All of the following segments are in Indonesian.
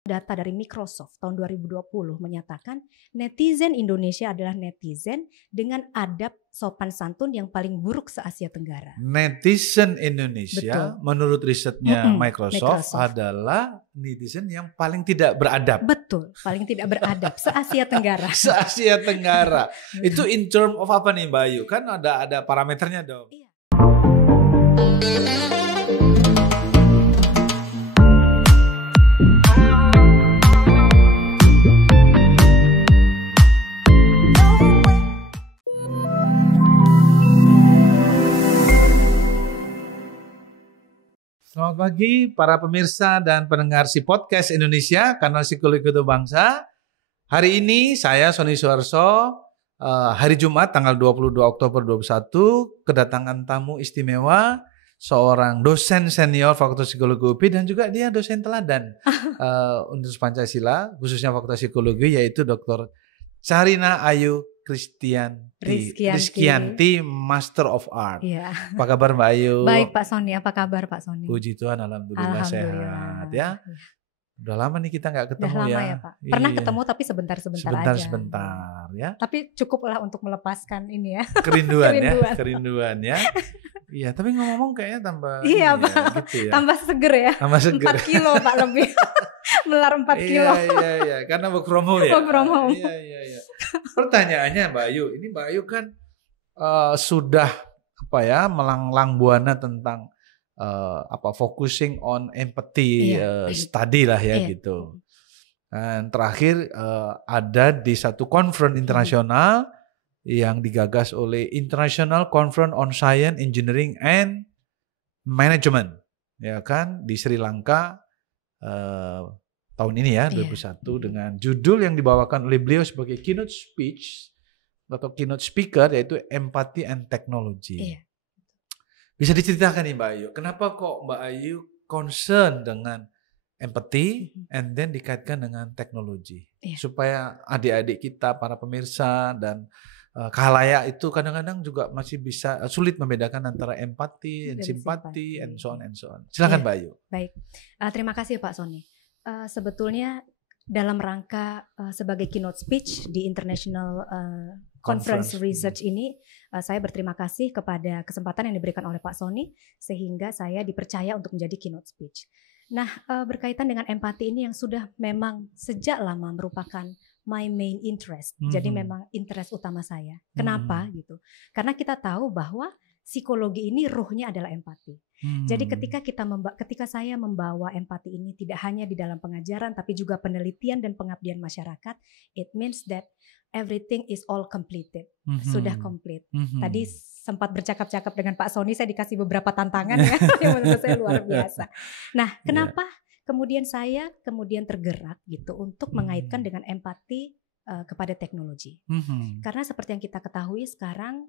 Data dari Microsoft tahun 2020 menyatakan netizen Indonesia adalah netizen dengan adab sopan santun yang paling buruk se-Asia Tenggara. Netizen Indonesia Betul. menurut risetnya Microsoft Microsoft. adalah netizen yang paling tidak beradab. Betul, paling tidak beradab se-Asia Tenggara. Se-Asia Tenggara. Itu in term of apa nih Mbak Ayu? Kan ada parameternya dong. Iya. Selamat pagi para pemirsa dan pendengar si podcast Indonesia, Kanal Psikologi Keutuhan Bangsa. Hari ini saya Sony Suharso, hari Jumat tanggal 22 Oktober 2021, kedatangan tamu istimewa, seorang dosen senior Fakultas Psikologi UPI dan juga dia dosen teladan Universitas Pancasila, khususnya Fakultas Psikologi, yaitu Dr. Carina Ayu Rizkyanti, Master of Art. Iya. Apa kabar Mbak Ayu? Baik Pak Sony, apa kabar Pak Sony? Puji Tuhan, alhamdulillah sehat ya. Udah lama nih kita nggak ketemu. Udah lama ya Pak. Pernah ketemu tapi sebentar-sebentar aja. Sebentar ya. Tapi cukuplah untuk melepaskan ini ya. Kerinduan. Ya. Iya, tapi ngomong kayaknya tambah. Iya Pak. Gitu ya. Tambah seger ya. Tambah seger. 4 kilo Pak lebih. Melar 4 kilo. Iya. Karena work from home ya. Work from home. Iya. Pertanyaannya Mbak Ayu, ini Mbak Ayu kan sudah melanglang buana tentang focusing on empathy study lah ya gitu. Dan terakhir ada di satu conference internasional yang digagas oleh International Conference on Science, Engineering and Management, ya kan, di Sri Lanka tahun ini ya 2021 dengan judul yang dibawakan oleh beliau sebagai keynote speech atau keynote speaker, yaitu Empathy and Technology. Iya. Bisa diceritakan nih Mbak Ayu, kenapa kok Mbak Ayu concern dengan empathy and then dikaitkan dengan teknologi, supaya adik-adik kita, para pemirsa dan khalayak itu kadang-kadang juga masih bisa sulit membedakan antara empati dan simpati and so on. Silakan Mbak Ayu. Baik, terima kasih Pak Sony. Sebetulnya dalam rangka sebagai keynote speech di International Conference Research ini, saya berterima kasih kepada kesempatan yang diberikan oleh Pak Sony sehingga saya dipercaya untuk menjadi keynote speech. Nah, berkaitan dengan empati ini yang sudah memang sejak lama merupakan my main interest. Jadi memang interest utama saya. Kenapa gitu? Karena kita tahu bahwa psikologi ini ruhnya adalah empati. Jadi ketika saya membawa empati ini tidak hanya di dalam pengajaran tapi juga penelitian dan pengabdian masyarakat, it means that everything is all completed. Sudah komplit. Tadi sempat bercakap-cakap dengan Pak Sony, saya dikasih beberapa tantangan ya yang menurut saya luar biasa. Nah, kenapa kemudian saya tergerak gitu untuk mengaitkan dengan empati kepada teknologi. Karena seperti yang kita ketahui sekarang,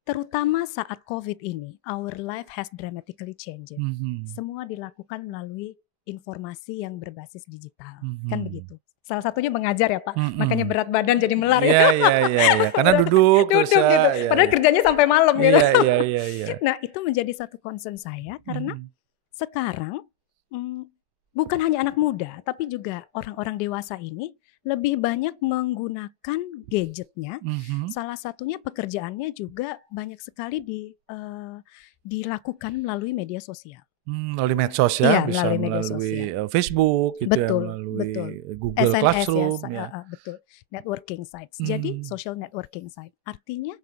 terutama saat COVID ini, our life has dramatically changed. Semua dilakukan melalui informasi yang berbasis digital, kan begitu. Salah satunya mengajar ya Pak, makanya berat badan jadi melar ya. Iya. Karena duduk gitu. Padahal kerjanya sampai malam gitu. Iya. Nah itu menjadi satu concern saya karena sekarang bukan hanya anak muda, tapi juga orang-orang dewasa ini lebih banyak menggunakan gadgetnya. Salah satunya pekerjaannya juga banyak sekali dilakukan melalui media sosial. Melalui medsos ya, bisa melalui Facebook, gitu betul, ya, melalui betul. Google SNS, Classroom. Betul, networking sites. Jadi social networking site. Artinya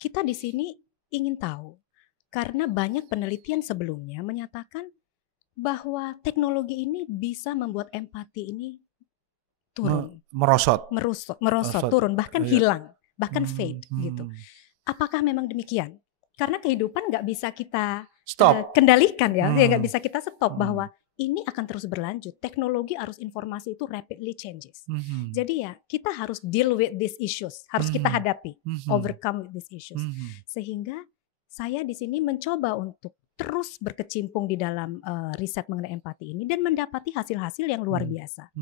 kita di sini ingin tahu, karena banyak penelitian sebelumnya menyatakan bahwa teknologi ini bisa membuat empati ini turun, merosot, turun, bahkan hilang, bahkan fade gitu. Apakah memang demikian? Karena kehidupan nggak bisa kita kendalikan ya, nggak bisa kita stop bahwa ini akan terus berlanjut. Teknologi arus informasi itu rapidly changes. Jadi ya kita harus deal with these issues, harus kita hadapi, overcome with these issues. Sehingga saya di sini mencoba untuk terus berkecimpung di dalam riset mengenai empati ini dan mendapati hasil-hasil yang luar biasa.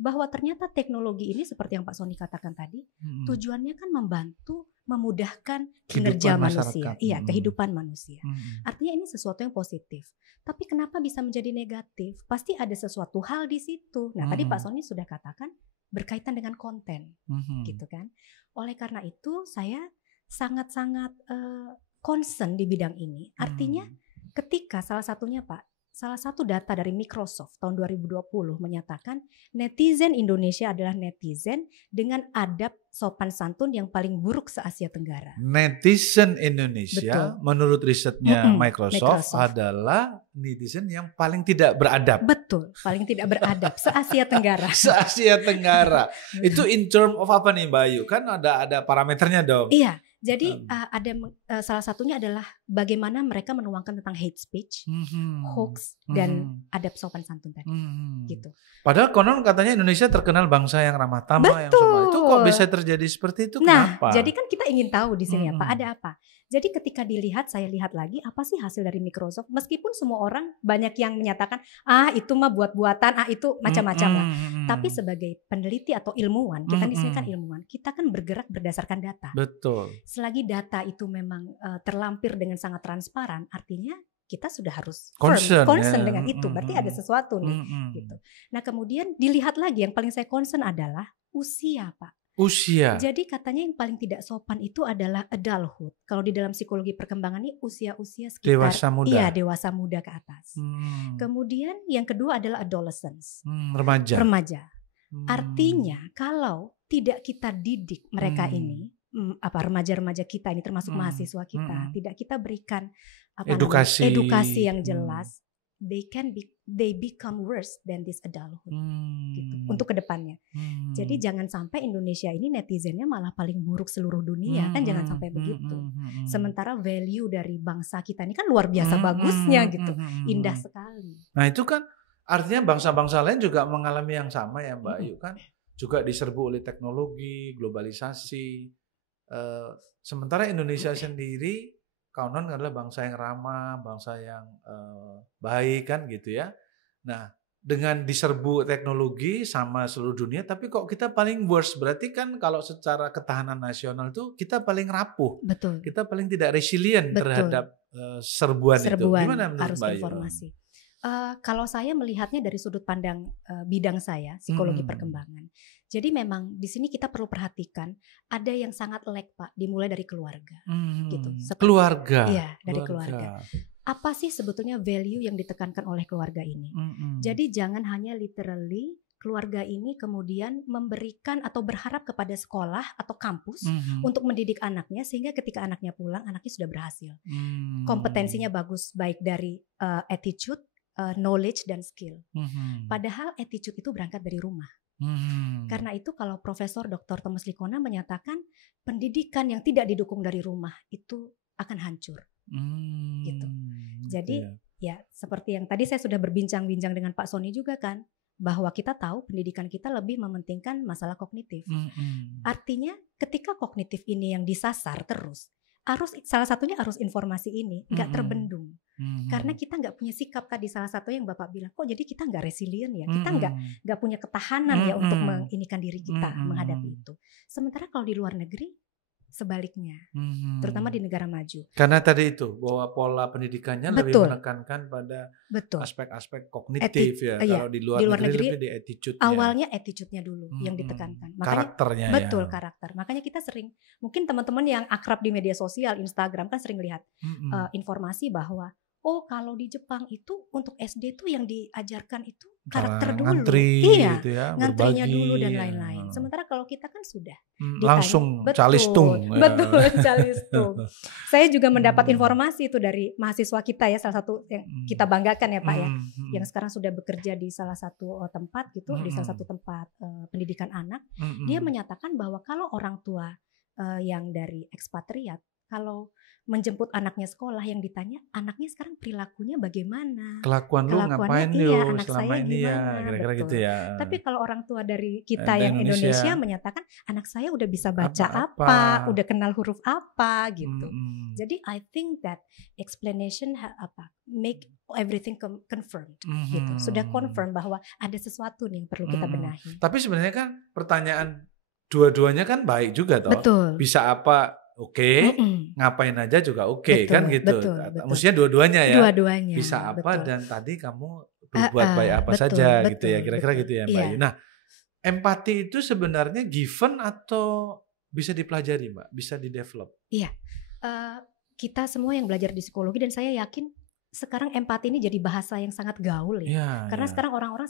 Bahwa ternyata teknologi ini seperti yang Pak Sony katakan tadi, tujuannya kan membantu memudahkan kinerja manusia, kehidupan manusia. Artinya ini sesuatu yang positif. Tapi kenapa bisa menjadi negatif? Pasti ada sesuatu hal di situ. Nah, tadi Pak Sony sudah katakan berkaitan dengan konten, gitu kan. Oleh karena itu saya sangat-sangat concern di bidang ini. Artinya ketika salah satu data dari Microsoft tahun 2020 menyatakan netizen Indonesia adalah netizen dengan adab sopan santun yang paling buruk se-Asia Tenggara. Netizen Indonesia menurut risetnya Microsoft adalah netizen yang paling tidak beradab. Betul, paling tidak beradab se-Asia Tenggara. Se-Asia Tenggara. Itu in term of apa nih Mbak Ayu? Kan ada parameternya dong. Iya. Jadi ada salah satunya adalah bagaimana mereka menuangkan tentang hate speech, hoax, dan adab sopan santun tadi, gitu. Padahal konon katanya Indonesia terkenal bangsa yang ramah tamah, yang sopan. Itu kok bisa terjadi seperti itu? Nah, kenapa? jadi kan kita ingin tahu di sini apa, ada apa. Jadi ketika saya lihat lagi apa sih hasil dari Microsoft. Meskipun semua orang banyak yang menyatakan itu mah buat-buatan, itu macam-macam lah. Tapi sebagai peneliti atau ilmuwan, kita di sini kan ilmuwan, kita kan bergerak berdasarkan data. Betul. Selagi data itu memang terlampir dengan sangat transparan, artinya kita sudah harus concern dengan itu. Berarti ada sesuatu nih, gitu. Nah kemudian dilihat lagi yang paling saya concern adalah usia, Pak. Usia. Jadi katanya yang paling tidak sopan itu adalah adulthood. Kalau di dalam psikologi perkembangan ini usia-usia sekitar dewasa muda. Iya, dewasa muda ke atas. Kemudian yang kedua adalah adolescence. Remaja. Artinya kalau tidak kita didik mereka ini, remaja-remaja kita ini termasuk mahasiswa kita, tidak kita berikan edukasi yang jelas, they become worse than this adulthood, gitu, untuk kedepannya. Jadi jangan sampai Indonesia ini netizennya malah paling buruk seluruh dunia, kan jangan sampai begitu. Sementara value dari bangsa kita ini kan luar biasa bagusnya gitu, indah sekali. Nah itu kan artinya bangsa-bangsa lain juga mengalami yang sama ya Mbak Ayu, kan juga diserbu oleh teknologi, globalisasi. Sementara Indonesia sendiri konon adalah bangsa yang ramah, bangsa yang baik kan gitu ya. Nah dengan diserbu teknologi sama seluruh dunia, tapi kok kita paling worst, berarti kan kalau secara ketahanan nasional tuh kita paling rapuh. Betul. Kita paling tidak resilient terhadap serbuan itu. Gimana menurut Mbak Ayu? Informasi. Kalau saya melihatnya dari sudut pandang bidang saya, psikologi perkembangan. Jadi memang di sini kita perlu perhatikan ada yang sangat lag Pak, dimulai dari keluarga. Gitu. Keluarga. Iya, dari keluarga. Apa sih sebetulnya value yang ditekankan oleh keluarga ini? Jadi jangan hanya literally keluarga ini kemudian memberikan atau berharap kepada sekolah atau kampus untuk mendidik anaknya sehingga ketika anaknya pulang anaknya sudah berhasil. Kompetensinya bagus baik dari attitude, knowledge dan skill. Padahal attitude itu berangkat dari rumah. Karena itu kalau Profesor Dr. Thomas Likona menyatakan pendidikan yang tidak didukung dari rumah itu akan hancur. Gitu. Jadi ya seperti yang tadi saya sudah berbincang-bincang dengan Pak Sony juga kan, bahwa kita tahu pendidikan kita lebih mementingkan masalah kognitif. Artinya ketika kognitif ini yang disasar terus, salah satunya arus informasi ini nggak terbendung. Karena kita nggak punya sikap tadi, salah satu yang Bapak bilang, kok jadi kita nggak resilient ya, kita nggak punya ketahanan ya untuk menginikan diri kita menghadapi itu. Sementara kalau di luar negeri sebaliknya, terutama di negara maju. Karena tadi itu bahwa pola pendidikannya lebih menekankan pada aspek-aspek kognitif ya. Kalau di luar negeri lebih di attitude-nya. Awalnya attitude-nya dulu yang ditekankan. Makanya, karakternya betul, karakter. Makanya kita sering, mungkin teman-teman yang akrab di media sosial, Instagram kan sering lihat informasi bahwa kalau di Jepang itu untuk SD tuh yang diajarkan itu karakter dulu. Ngantri, iya, gitu ya, ngantrinya dulu dan lain-lain. Sementara kalau kita kan sudah langsung calistung. Betul, calistung. Saya juga mendapat informasi itu dari mahasiswa kita ya, salah satu yang kita banggakan ya Pak ya, yang sekarang sudah bekerja di salah satu tempat gitu, di salah satu tempat pendidikan anak. Dia menyatakan bahwa kalau orang tua yang dari ekspatriat, kalau menjemput anaknya sekolah yang ditanya anaknya sekarang perilakunya bagaimana, Kelakuan lu ngapain iya lu anak selama saya ini ya, gimana, kira-kira gitu betul. ya. Tapi kalau orang tua dari kita Di yang Indonesia Indonesia menyatakan anak saya udah bisa baca apa-apa. udah kenal huruf apa gitu. Mm-mm. Jadi I think that explanation make everything confirmed gitu. Sudah confirm bahwa ada sesuatu nih yang perlu kita benahi. Tapi sebenarnya kan pertanyaan dua-duanya kan baik juga toh. Betul. Bisa apa? Oke. Ngapain aja juga oke kan gitu. Betul. Maksudnya dua-duanya ya. Dua-duanya. Bisa apa betul. dan tadi kamu berbuat baik apa saja gitu ya. Kira-kira gitu ya Mbak Ayu. Nah, empati itu sebenarnya given atau bisa dipelajari Mbak? Bisa di-develop? Iya. Kita semua yang belajar di psikologi dan saya yakin sekarang empati ini jadi bahasa yang sangat gaul ya. Karena sekarang orang-orang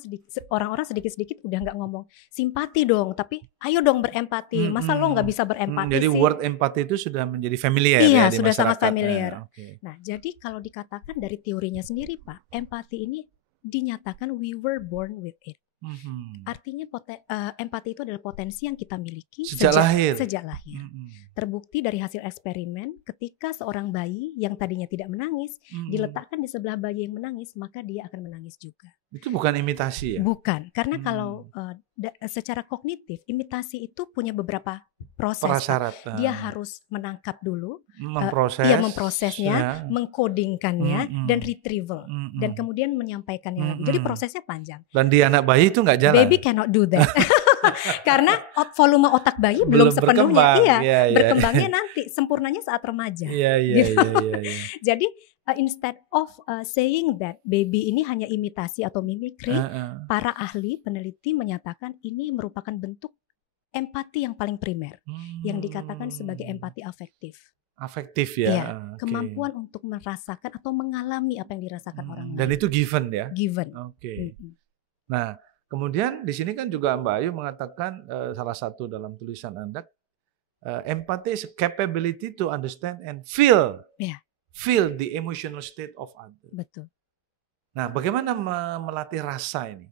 sedikit-sedikit udah nggak ngomong simpati dong, tapi ayo dong berempati. Masa lo nggak bisa berempati jadi sih? word empati itu sudah menjadi familiar ya di sudah masyarakat. Sangat familiar. Okay. Nah, jadi kalau dikatakan dari teorinya sendiri Pak, empati ini dinyatakan we were born with it. Artinya empati itu adalah potensi yang kita miliki sejak lahir. Terbukti dari hasil eksperimen ketika seorang bayi yang tadinya tidak menangis diletakkan di sebelah bayi yang menangis, maka dia akan menangis juga. Itu bukan imitasi ya? Bukan, karena kalau secara kognitif imitasi itu punya beberapa proses. Prasyarat. Dia harus menangkap dulu, memprosesnya, mengkodingkannya dan retrieval dan kemudian menyampaikannya lagi. Jadi prosesnya panjang. Dan di anak bayi itu nggak jalan. Baby cannot do that. Karena volume otak bayi belum sepenuhnya berkembangnya nanti, sempurnanya saat remaja. Gitu. Jadi instead of saying that baby ini hanya imitasi atau mimikri, para ahli peneliti menyatakan ini merupakan bentuk empati yang paling primer, yang dikatakan sebagai empati afektif. Afektif ya. Kemampuan untuk merasakan atau mengalami apa yang dirasakan orang lain. Dan itu given ya. Given. Nah, kemudian di sini kan juga Mbak Ayu mengatakan salah satu dalam tulisan Anda, empathy is a capability to understand and feel the emotional state of others. Betul. Nah, bagaimana melatih rasa ini?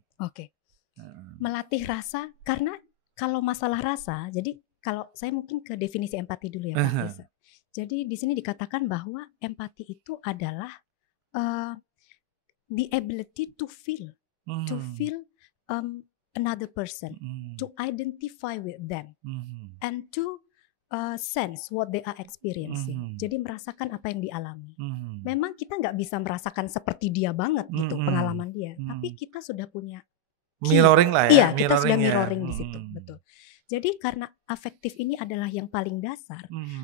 Melatih rasa karena kalau masalah rasa, jadi kalau saya mungkin ke definisi empati dulu ya Pak Reza. Jadi di sini dikatakan bahwa empati itu adalah the ability to feel another person, to identify with them, and to sense what they are experiencing. Jadi merasakan apa yang dialami. Memang kita nggak bisa merasakan seperti dia banget gitu pengalaman dia, tapi kita sudah punya mirroring lah ya. Iya, kita sudah mirroring di situ, betul. Jadi karena afektif ini adalah yang paling dasar,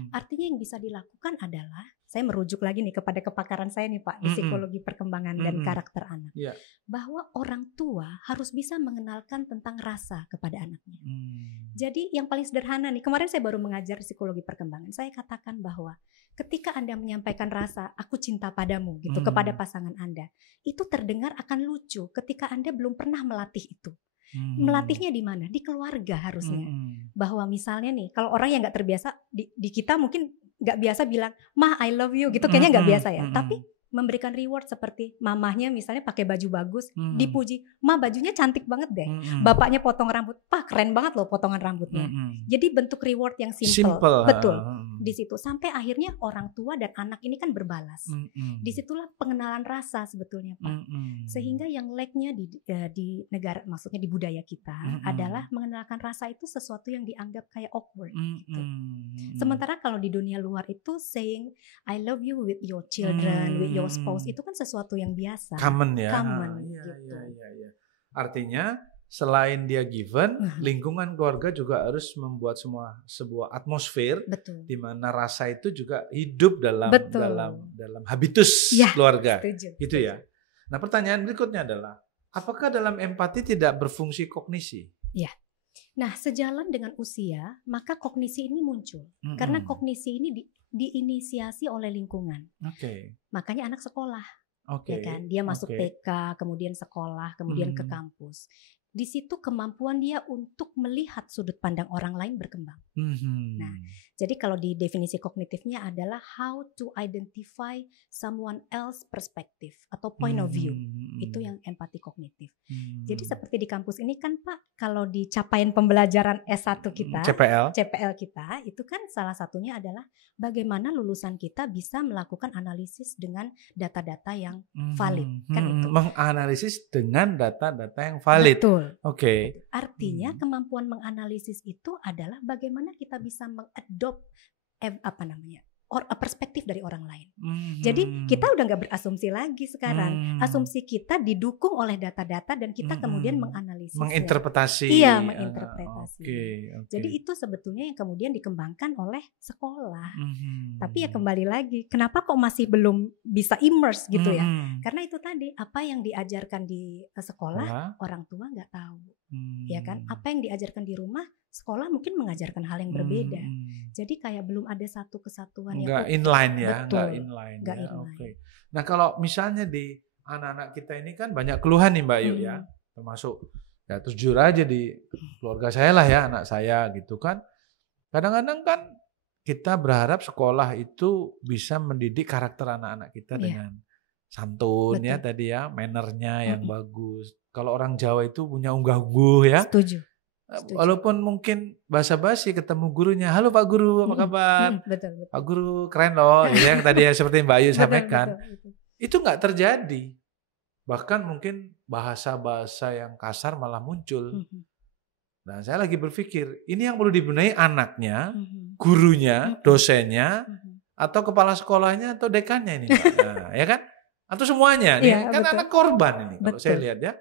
artinya yang bisa dilakukan adalah, saya merujuk lagi nih kepada kepakaran saya nih Pak di psikologi perkembangan dan karakter anak, bahwa orang tua harus bisa mengenalkan tentang rasa kepada anaknya. Jadi yang paling sederhana nih, kemarin saya baru mengajar psikologi perkembangan, saya katakan bahwa ketika Anda menyampaikan rasa aku cinta padamu gitu kepada pasangan Anda, itu terdengar akan lucu ketika Anda belum pernah melatih itu. Melatihnya di mana? Di keluarga harusnya. Bahwa misalnya nih, kalau orang yang nggak terbiasa di kita mungkin nggak biasa bilang, "Ma, I love you," gitu kayaknya nggak biasa ya. Tapi memberikan reward seperti mamahnya misalnya pakai baju bagus, dipuji, "Ma, bajunya cantik banget deh." Bapaknya potong rambut, "Pa, keren banget loh potongan rambutnya." Jadi bentuk reward yang simple. Betul. Di situ sampai akhirnya orang tua dan anak ini kan berbalas. Disitulah pengenalan rasa sebetulnya Pak. Sehingga yang lack-nya di negara, maksudnya di budaya kita adalah mengenalkan rasa itu sesuatu yang dianggap kayak awkward gitu. Sementara kalau di dunia luar itu saying I love you with your children, with your spouse itu kan sesuatu yang biasa. Common ya. Common gitu. Iya. Artinya selain dia given, lingkungan keluarga juga harus membuat sebuah atmosfer di mana rasa itu juga hidup dalam habitus keluarga. Gitu ya. Nah, pertanyaan berikutnya adalah, apakah dalam empati tidak berfungsi kognisi? Ya. Nah, sejalan dengan usia, maka kognisi ini muncul. Karena kognisi ini diinisiasi oleh lingkungan. Makanya anak sekolah. Ya kan? Dia masuk TK, kemudian sekolah, kemudian ke kampus. di situ kemampuan dia untuk melihat sudut pandang orang lain berkembang. Nah, jadi kalau di definisi kognitifnya adalah how to identify someone else perspective atau point of view. Itu yang empati kognitif. Jadi seperti di kampus ini kan Pak, kalau di capaian pembelajaran S1 kita, CPL kita, itu kan salah satunya adalah bagaimana lulusan kita bisa melakukan analisis dengan data-data yang valid. Kan itu. Menganalisis dengan data-data yang valid. Betul. Oke. Artinya kemampuan menganalisis itu adalah bagaimana kita bisa mengadopt perspektif dari orang lain. Jadi kita udah nggak berasumsi lagi sekarang. Asumsi kita didukung oleh data-data dan kita kemudian menganalisis. Menginterpretasi. Iya, menginterpretasi. Okay. Jadi itu sebetulnya yang kemudian dikembangkan oleh sekolah. Tapi ya kembali lagi, kenapa kok masih belum bisa immerse gitu ya? Karena itu tadi, apa yang diajarkan di sekolah, orang tua nggak tahu. Ya kan? Apa yang diajarkan di rumah, sekolah mungkin mengajarkan hal yang berbeda. Jadi kayak belum ada satu kesatuan yang nggak inline ya, betul, nggak inline. Okay. Nah kalau misalnya di anak-anak kita ini kan banyak keluhan nih Mbak Ayu ya, termasuk ya terus jujur aja di keluarga saya lah ya, anak saya gitu kan. Kadang-kadang kan kita berharap sekolah itu bisa mendidik karakter anak-anak kita dengan santun ya tadi ya, mannernya yang bagus. Kalau orang Jawa itu punya unggah-ungguh ya. Setuju. Walaupun mungkin basa-basi ketemu gurunya, halo Pak Guru, apa kabar? Betul. Pak Guru keren loh, yang tadi ya seperti Mbak Ayu sampaikan. Betul. Itu nggak terjadi. Bahkan mungkin bahasa-bahasa yang kasar malah muncul. Nah, saya lagi berpikir, ini yang perlu dibenahi anaknya, gurunya, dosennya, atau kepala sekolahnya, atau dekannya ini, nah, ya kan? Atau semuanya, nih, kan anak korban ini. Kalau saya lihat ya,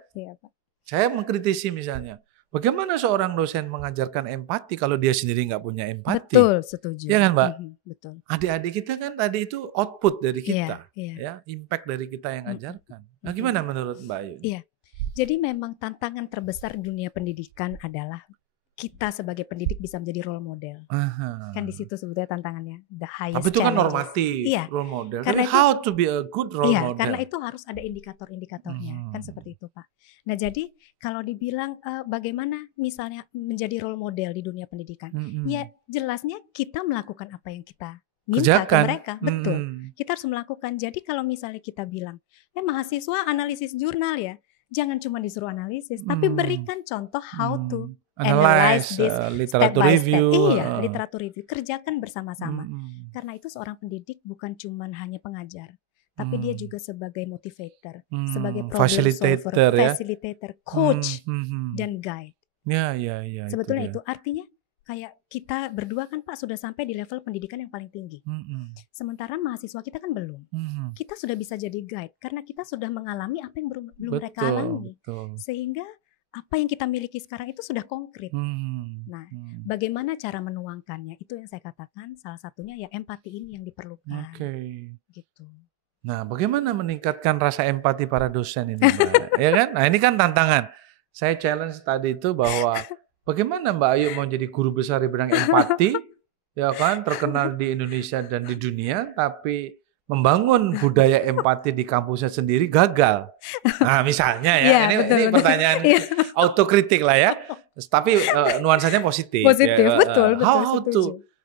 saya mengkritisi misalnya. Bagaimana seorang dosen mengajarkan empati kalau dia sendiri nggak punya empati? Betul, setuju. Ya kan, Mbak? Betul. Adik-adik kita kan tadi itu output dari kita, ya, impact dari kita yang ajarkan. Nah, gimana menurut Mbak Ayu? Iya, jadi memang tantangan terbesar di dunia pendidikan adalah kita sebagai pendidik bisa menjadi role model. Kan di situ sebetulnya tantangannya, the highest. Tapi itu kan normatif, role model. Karena how to be a good role model. Karena itu harus ada indikator-indikatornya, kan seperti itu Pak. Nah jadi kalau dibilang bagaimana misalnya menjadi role model di dunia pendidikan, ya jelasnya kita melakukan apa yang kita minta ke mereka, betul. Kita harus melakukan. Jadi kalau misalnya kita bilang, mahasiswa analisis jurnal ya, jangan cuma disuruh analisis, tapi berikan contoh how to analyze this literatur review. Iya, literatur review. Kerjakan bersama-sama. Karena itu seorang pendidik bukan cuma hanya pengajar, tapi dia juga sebagai motivator, sebagai problem solver, facilitator, coach, dan guide. Ya. Sebetulnya itu artinya kayak kita berdua kan Pak sudah sampai di level pendidikan yang paling tinggi. Sementara mahasiswa kita kan belum. Kita sudah bisa jadi guide karena kita sudah mengalami apa yang belum mereka alami. Sehingga apa yang kita miliki sekarang itu sudah konkret. Nah, bagaimana cara menuangkannya? Itu yang saya katakan salah satunya ya empati ini yang diperlukan. Gitu. Nah, bagaimana meningkatkan rasa empati para dosen ini, Mbak? Ya kan? Nah, ini kan tantangan. Saya challenge tadi itu bahwa bagaimana Mbak Ayu mau jadi guru besar di bidang empati, ya kan, terkenal di Indonesia dan di dunia, tapi membangun budaya empati di kampusnya sendiri gagal. Nah, misalnya ya, ini pertanyaan autokritik lah ya. Tapi nuansanya positif. Ya. Betul.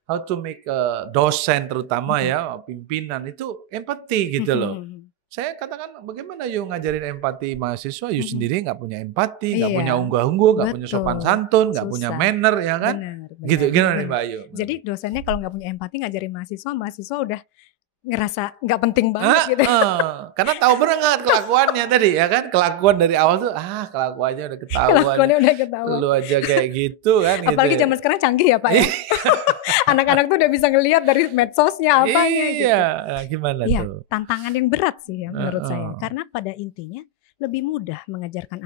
How to make dosen terutama ya, pimpinan itu empati gitu loh. Saya katakan bagaimana Yu ngajarin empati mahasiswa, Yu sendiri nggak punya empati, nggak punya unggah-ungguh, nggak punya sopan santun, nggak punya manner, ya kan? Benar, gitu, gimana nih Mbak Ayu? Jadi dosennya kalau nggak punya empati ngajarin mahasiswa udah ngerasa nggak penting banget gitu. Karena tahu banget kelakuannya tadi ya kan, kelakuan dari awal tuh kelakuannya udah ketahuan. Lu aja kayak gitu kan. Apalagi zaman sekarang canggih ya Pak ya. Anak-anak tuh udah bisa ngelihat dari medsosnya apanya gitu. Iya, gimana tuh? Tantangan yang berat sih ya menurut saya. Karena pada intinya lebih mudah mengajarkan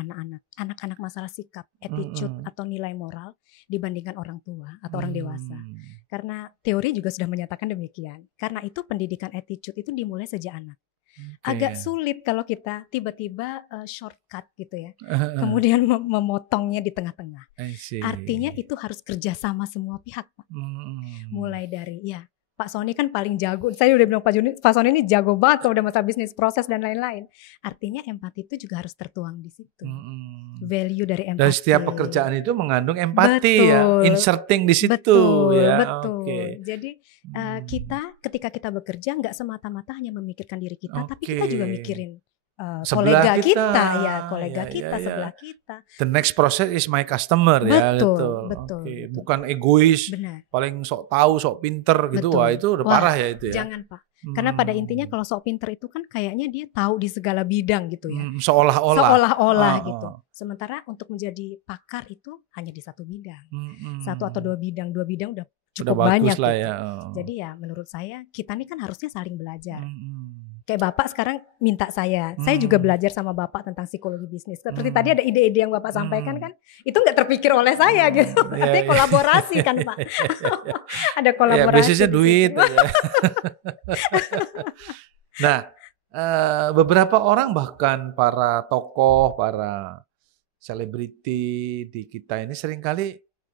anak-anak masalah sikap, attitude atau nilai moral dibandingkan orang tua atau orang dewasa. Karena teori juga sudah menyatakan demikian. Karena itu pendidikan attitude itu dimulai sejak anak. Agak sulit kalau kita tiba-tiba shortcut gitu ya. Kemudian memotongnya di tengah-tengah. Artinya itu harus kerjasama semua pihak Pak. Mulai dari Pak Sony kan paling jago. Saya udah bilang Pak Sony ini jago banget kalau udah masalah bisnis proses dan lain-lain. Artinya empati itu juga harus tertuang di situ. Value dari empati. Dan setiap pekerjaan itu mengandung empati inserting di situ. Betul. Jadi kita ketika kita bekerja nggak semata-mata hanya memikirkan diri kita, tapi kita juga mikirin kolega kita, sebelah kita. The next process is my customer betul. Bukan egois, paling sok tahu, sok pinter gitu. Wah itu udah parah ya itu ya. Jangan Pak, karena pada intinya kalau sok pinter itu kan kayaknya dia tahu di segala bidang gitu ya. Seolah-olah gitu. Sementara untuk menjadi pakar itu hanya di satu bidang, satu atau dua bidang udah cukup banyak lah gitu. Ya. Jadi ya menurut saya kita nih kan harusnya saling belajar. Kayak Bapak sekarang minta saya juga belajar sama Bapak tentang psikologi bisnis. Seperti tadi ada ide-ide yang Bapak sampaikan kan, itu nggak terpikir oleh saya gitu. Artinya kolaborasi kan Pak. Ada kolaborasi. Bisnisnya duit. Nah, beberapa orang bahkan para tokoh, para selebriti di kita ini seringkali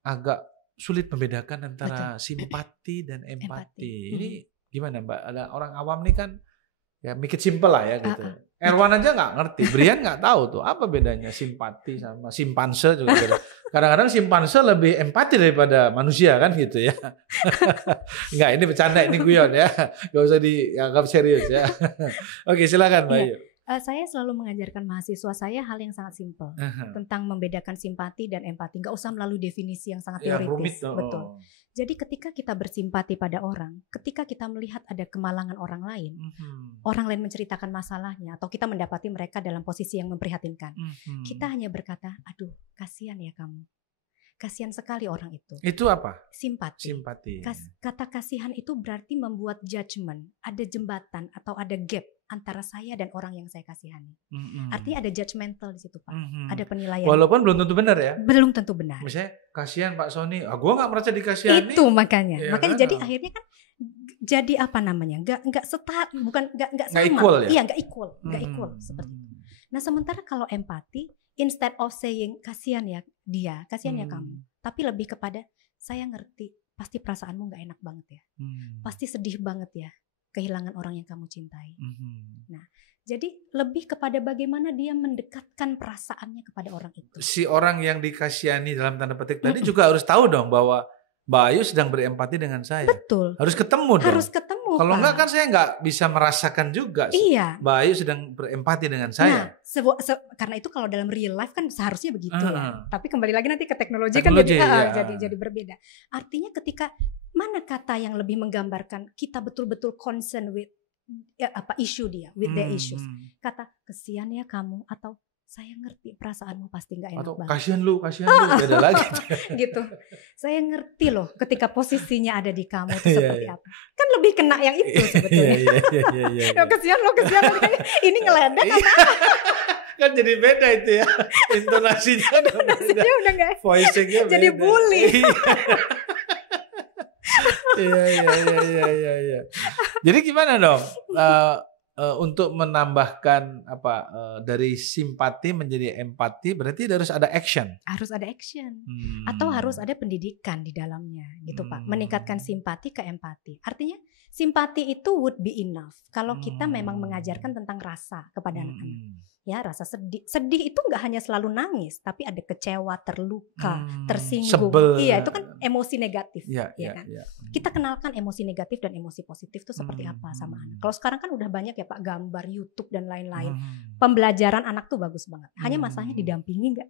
agak sulit membedakan antara simpati dan empati. Ini gimana Mbak? Ada orang awam nih kan ya make it simple lah ya gitu. Erwan aja nggak ngerti, Brian nggak tahu tuh apa bedanya simpati sama simpanse juga beda. Kadang-kadang simpanse lebih empati daripada manusia kan gitu ya. Enggak, ini bercanda, ini guyon ya. Gak usah dianggap serius ya. Oke, silakan Mbak Ayu. Saya selalu mengajarkan mahasiswa saya hal yang sangat simpel tentang membedakan simpati dan empati. Nggak usah melalui definisi yang sangat teoritis. Betul. Jadi ketika kita bersimpati pada orang, ketika kita melihat ada kemalangan orang lain menceritakan masalahnya, atau kita mendapati mereka dalam posisi yang memprihatinkan, kita hanya berkata, aduh kasihan ya kamu. Kasihan sekali orang itu. Itu apa? Simpati. Kata kasihan itu berarti membuat judgement, ada jembatan atau ada gap antara saya dan orang yang saya kasihani. Artinya ada judgmental di situ Pak. Ada penilaian. Walaupun belum tentu benar ya. Belum tentu benar. Misalnya kasihan Pak Sony, gue nggak merasa dikasihani. Itu makanya. Ya, makanya jadi akhirnya kan jadi apa namanya? Nggak setara, bukan nggak sama. Equal, ya? Iya nggak equal seperti itu. Nah sementara kalau empati, instead of saying kasihan ya dia, kasihan ya kamu, tapi lebih kepada saya ngerti, pasti perasaanmu nggak enak banget ya, pasti sedih banget ya, kehilangan orang yang kamu cintai. Nah, jadi lebih kepada bagaimana dia mendekatkan perasaannya kepada orang itu. Si orang yang dikasihani dalam tanda petik tadi juga harus tahu dong bahwa Mbak Ayu sedang berempati dengan saya. Betul. Harus ketemu dong. Harus ketemu. Kalau enggak kan saya enggak bisa merasakan juga. Iya. Mbak Ayu sedang berempati dengan saya. Nah, karena itu kalau dalam real life kan seharusnya begitu ya. Tapi kembali lagi nanti ke teknologi kan jadi berbeda. Artinya ketika mana kata yang lebih menggambarkan kita betul-betul concern with issue dia, with their issues. Kata kesian ya kamu atau saya ngerti perasaanmu pasti nggak enak banget. Kasihan lu, beda lagi. Gitu. Saya ngerti loh ketika posisinya ada di kamu itu seperti apa. Kan lebih kena yang itu sebetulnya. Iya. Kasihan lo. Ini ngeledek apa? Kan jadi beda itu ya. Intonasinya udah nggak. Voicingnya beda. Jadi bully. Iya. Jadi gimana dong? Untuk menambahkan dari simpati menjadi empati berarti harus ada action. Harus ada action. Atau harus ada pendidikan di dalamnya gitu Pak. Meningkatkan simpati ke empati. Artinya simpati itu would be enough kalau kita memang mengajarkan tentang rasa kepada anak-anak. Ya, rasa sedih. Sedih itu nggak hanya selalu nangis, tapi ada kecewa, terluka, tersinggung. Sebel. Iya, itu kan emosi negatif. Ya, kan? Kita kenalkan emosi negatif dan emosi positif itu seperti apa sama anak. Kalau sekarang kan udah banyak ya Pak, gambar YouTube dan lain-lain. Pembelajaran anak tuh bagus banget. Hanya masalahnya didampingi nggak?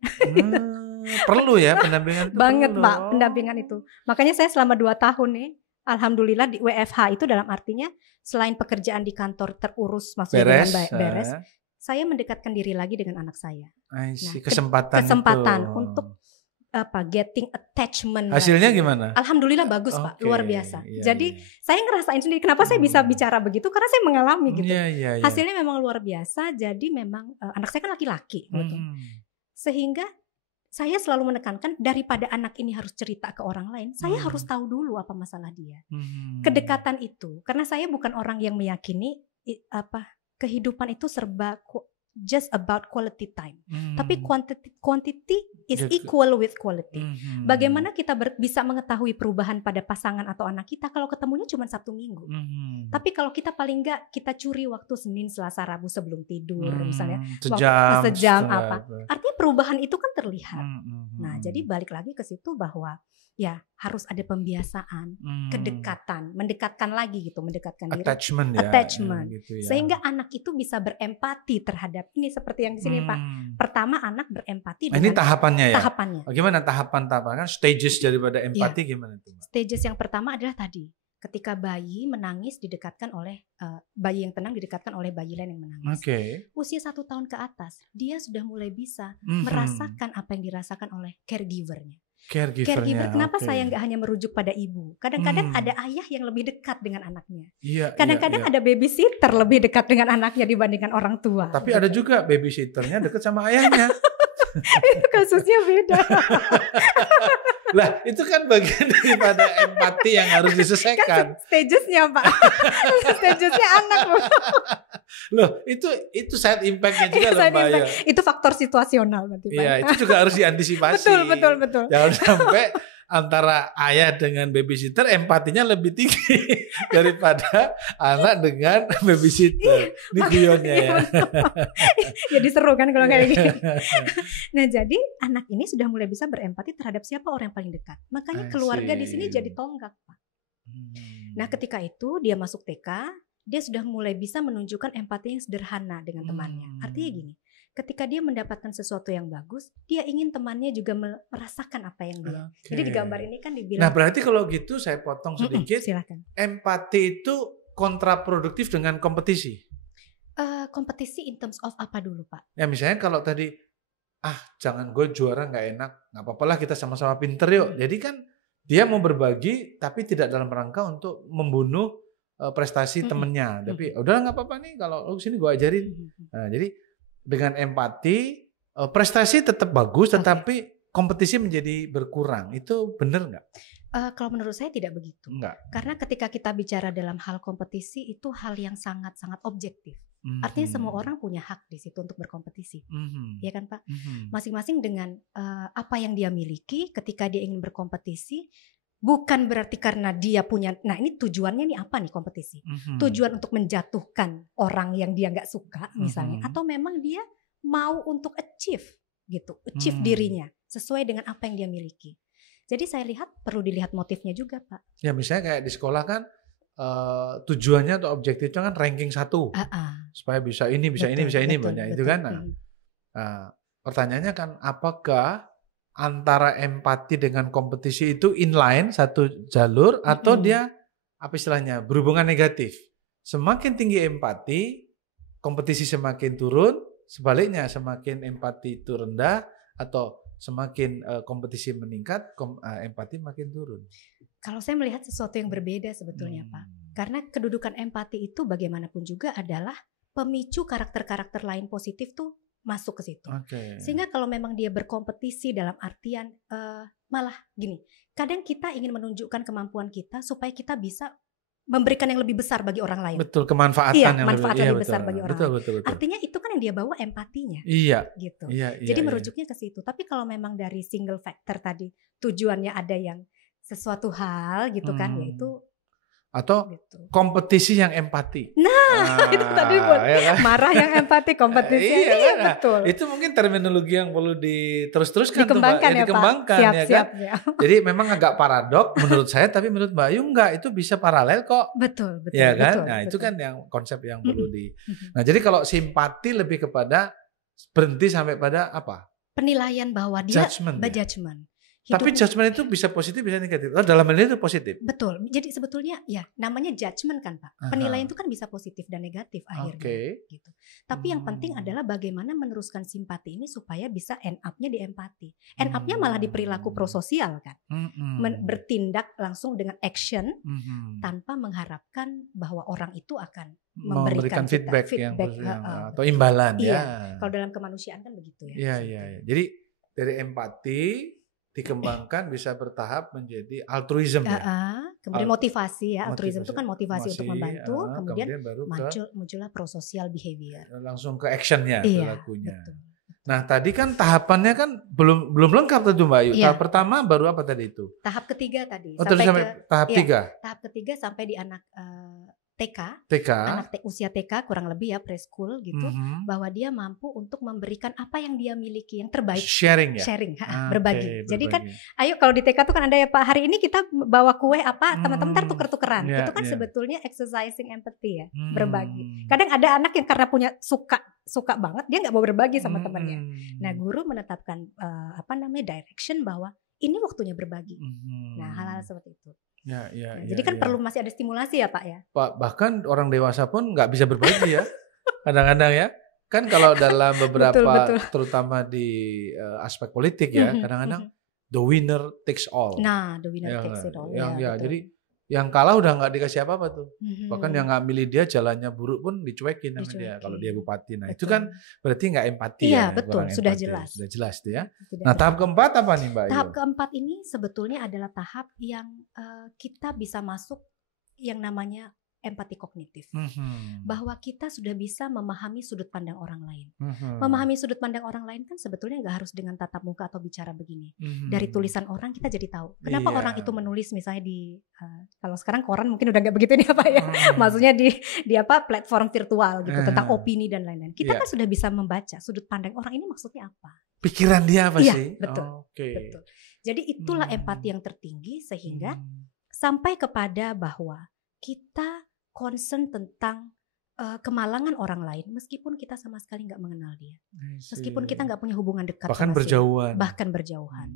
Perlu ya pendampingan itu. Banget Pak, pendampingan itu. Makanya saya selama 2 tahun nih, alhamdulillah di WFH itu dalam artinya selain pekerjaan di kantor terurus maksudnya beres. Saya mendekatkan diri lagi dengan anak saya. Nah, kesempatan untuk getting attachment. Hasilnya lagi. Gimana? Alhamdulillah bagus Pak, luar biasa. Jadi saya ngerasain sendiri kenapa saya bisa bicara begitu karena saya mengalami gitu. Hasilnya memang luar biasa. Jadi memang anak saya kan laki-laki, sehingga saya selalu menekankan daripada anak ini harus cerita ke orang lain, saya harus tahu dulu apa masalah dia. Kedekatan itu, karena saya bukan orang yang meyakini kehidupan itu serba just about quality time, tapi quantity is Gitu. equal with quality. Mhm. Bagaimana kita bisa mengetahui perubahan pada pasangan atau anak kita kalau ketemunya cuma Sabtu Minggu? Tapi kalau kita paling enggak kita curi waktu Senin, Selasa, Rabu sebelum tidur misalnya, sejam apa? Artinya perubahan itu kan terlihat. Nah, jadi balik lagi ke situ bahwa ya harus ada pembiasaan, kedekatan, mendekatkan lagi gitu, mendekatkan diri, attachment gitu ya. Sehingga anak itu bisa berempati terhadap ini seperti yang di sini Pak. Pertama anak berempati dengan ini tahapannya ya. Tahapannya. Bagaimana tahapan kan stages daripada empati gimana tuh? Stages yang pertama adalah tadi, ketika bayi menangis didekatkan oleh bayi yang tenang didekatkan oleh bayi lain yang menangis. Usia 1 tahun ke atas, dia sudah mulai bisa merasakan apa yang dirasakan oleh caregivernya. Caregiver, kenapa saya nggak hanya merujuk pada ibu? Kadang-kadang ada ayah yang lebih dekat dengan anaknya. Kadang-kadang ada babysitter lebih dekat dengan anaknya dibandingkan orang tua. Tapi ada juga babysitternya dekat sama ayahnya. Itu kasusnya beda. Lah itu kan bagian daripada empati yang harus diselesaikan. Stagesnya Pak. Stagesnya anak. Loh itu side impact-nya juga loh Mbak Ayu. Itu faktor situasional berarti Pak. Iya itu juga harus diantisipasi. Betul. Jangan sampai antara ayah dengan babysitter empatinya lebih tinggi daripada anak dengan babysitter. Ini guyonnya ya. Jadi seru kan kalau kayak gitu. Nah jadi anak ini sudah mulai bisa berempati terhadap siapa orang yang paling dekat. Makanya keluarga di sini jadi tonggak Pak. Nah ketika itu dia masuk TK, dia sudah mulai bisa menunjukkan empati yang sederhana dengan temannya. Artinya gini, ketika dia mendapatkan sesuatu yang bagus, dia ingin temannya juga merasakan apa yang dia. Jadi di gambar ini kan dibilang. Nah berarti kalau gitu saya potong sedikit. Silakan. Empati itu kontraproduktif dengan kompetisi. Kompetisi in terms of apa dulu Pak? Ya misalnya kalau tadi, jangan gue juara nggak enak, nggak apa-apa lah kita sama-sama pinter yuk. Jadi kan dia mau berbagi tapi tidak dalam rangka untuk membunuh prestasi temennya. Tapi udahlah nggak apa-apa nih kalau lu sini gue ajarin. Nah, jadi dengan empati prestasi tetap bagus tetapi kompetisi menjadi berkurang. Itu benar nggak? Kalau menurut saya tidak begitu. Enggak. Karena ketika kita bicara dalam hal kompetisi itu hal yang sangat-sangat objektif. Artinya semua orang punya hak di situ untuk berkompetisi. Ya kan Pak? Masing-masing dengan apa yang dia miliki ketika dia ingin berkompetisi. Bukan berarti karena dia punya, nah ini tujuannya nih apa nih kompetisi? Tujuan untuk menjatuhkan orang yang dia nggak suka misalnya, atau memang dia mau untuk achieve gitu, achieve dirinya sesuai dengan apa yang dia miliki. Jadi saya lihat perlu dilihat motifnya juga Pak. Ya misalnya kayak di sekolah kan tujuannya atau objektifnya kan ranking 1 supaya bisa ini, bisa ini, bisa ini banyak itu kan. Nah, pertanyaannya kan apakah antara empati dengan kompetisi itu inline satu jalur atau dia apa istilahnya berhubungan negatif. Semakin tinggi empati, kompetisi semakin turun. Sebaliknya semakin empati itu rendah atau semakin kompetisi meningkat, empati makin turun. Kalau saya melihat sesuatu yang berbeda sebetulnya Pak. Karena kedudukan empati itu bagaimanapun juga adalah pemicu karakter-karakter lain positif tuh masuk ke situ. Sehingga kalau memang dia berkompetisi dalam artian malah gini, kadang kita ingin menunjukkan kemampuan kita supaya kita bisa memberikan yang lebih besar bagi orang lain. Betul, kemanfaatan yang lebih besar bagi orang lain. Betul. Artinya itu kan yang dia bawa empatinya. Gitu. Jadi merujuknya ke situ. Tapi kalau memang dari single factor tadi tujuannya ada yang sesuatu hal gitu kan, yaitu atau gitu. Kompetisi yang empati. Itu tadi buat marah yang empati, kompetisi. Iya, betul. Itu mungkin terminologi yang perlu diterus-teruskan dikembangkan tuh, Mbak. Dikembangkan ya siap, kan. Jadi memang agak paradok menurut saya, tapi menurut Mbak Ayu enggak, itu bisa paralel kok. Betul. Ya kan? Betul, nah, betul. itu kan yang konsep yang perlu di. Nah, jadi kalau simpati lebih kepada berhenti sampai pada apa? Penilaian bahwa dia judgment. Tapi judgment itu bisa positif bisa negatif. Dalam hal ini itu positif. Betul. Jadi sebetulnya ya namanya judgment kan Pak. Penilaian itu kan bisa positif dan negatif akhirnya. Gitu. Tapi yang penting adalah bagaimana meneruskan simpati ini supaya bisa end up-nya di empati. End up-nya malah di perilaku prososial kan. Bertindak langsung dengan action tanpa mengharapkan bahwa orang itu akan memberikan feedback yang atau imbalan ya. Kalau dalam kemanusiaan kan begitu ya. Iya. Jadi dari empati dikembangkan bisa bertahap menjadi altruism ya. Kemudian motivasi ya, altruism itu kan motivasi untuk membantu, kemudian baru muncullah prosocial behavior. Langsung ke actionnya, perilakunya. Betul. Nah tadi kan tahapannya kan belum lengkap tentu Mbak Ayu. Tahap pertama baru apa tadi itu? Tahap ketiga tadi. Sampai tahap 3. Tahap ketiga sampai di anak TK, anak usia TK kurang lebih ya, preschool gitu, bahwa dia mampu untuk memberikan apa yang dia miliki yang terbaik. Sharing, berbagi. Jadi kan, ayo kalau di TK tuh kan ada ya Pak, hari ini kita bawa kue apa, teman-teman ntar tuker-tukeran. Itu kan sebetulnya exercising empathy ya, berbagi. Kadang ada anak yang karena punya suka banget, dia nggak mau berbagi sama temannya. Nah, guru menetapkan direction bahwa ini waktunya berbagi. Nah, hal-hal seperti itu. Jadi kan perlu masih ada stimulasi ya Pak ya. Bahkan orang dewasa pun nggak bisa berbagi ya. Kadang-kadang ya. Kan kalau dalam beberapa betul. Terutama di aspek politik ya, kadang-kadang the winner takes all. Nah, the winner takes it all. Jadi yang kalah udah nggak dikasih apa-apa tuh. Bahkan yang nggak milih dia jalannya buruk pun dicuekin sama dia kalau dia bupati. Nah, itu kan berarti nggak empati ya. Iya, betul. Sudah jelas. Sudah jelas tuh ya. Nah, tahap keempat apa nih Mbak Ayu? Tahap keempat ini sebetulnya adalah tahap yang kita bisa masuk yang namanya empati kognitif. Bahwa kita sudah bisa memahami sudut pandang orang lain. Memahami sudut pandang orang lain kan sebetulnya nggak harus dengan tatap muka atau bicara begini. Dari tulisan orang kita jadi tahu. Kenapa orang itu menulis misalnya di kalau sekarang koran mungkin udah nggak begitu nih apa ya. Maksudnya di platform virtual gitu tentang opini dan lain-lain. Kita kan sudah bisa membaca sudut pandang orang ini maksudnya apa. Pikiran dia apa sih? Betul. Betul. Jadi itulah empati yang tertinggi sehingga sampai kepada bahwa kita concern tentang kemalangan orang lain meskipun kita sama sekali nggak mengenal dia, meskipun kita nggak punya hubungan dekat, bahkan berjauhan.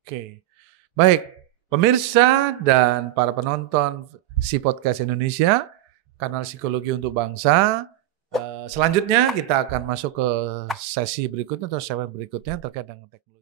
Oke. Baik pemirsa dan para penonton Si Podcast Indonesia, kanal Psikologi untuk Bangsa. Selanjutnya kita akan masuk ke sesi berikutnya atau segmen berikutnya terkait dengan teknologi.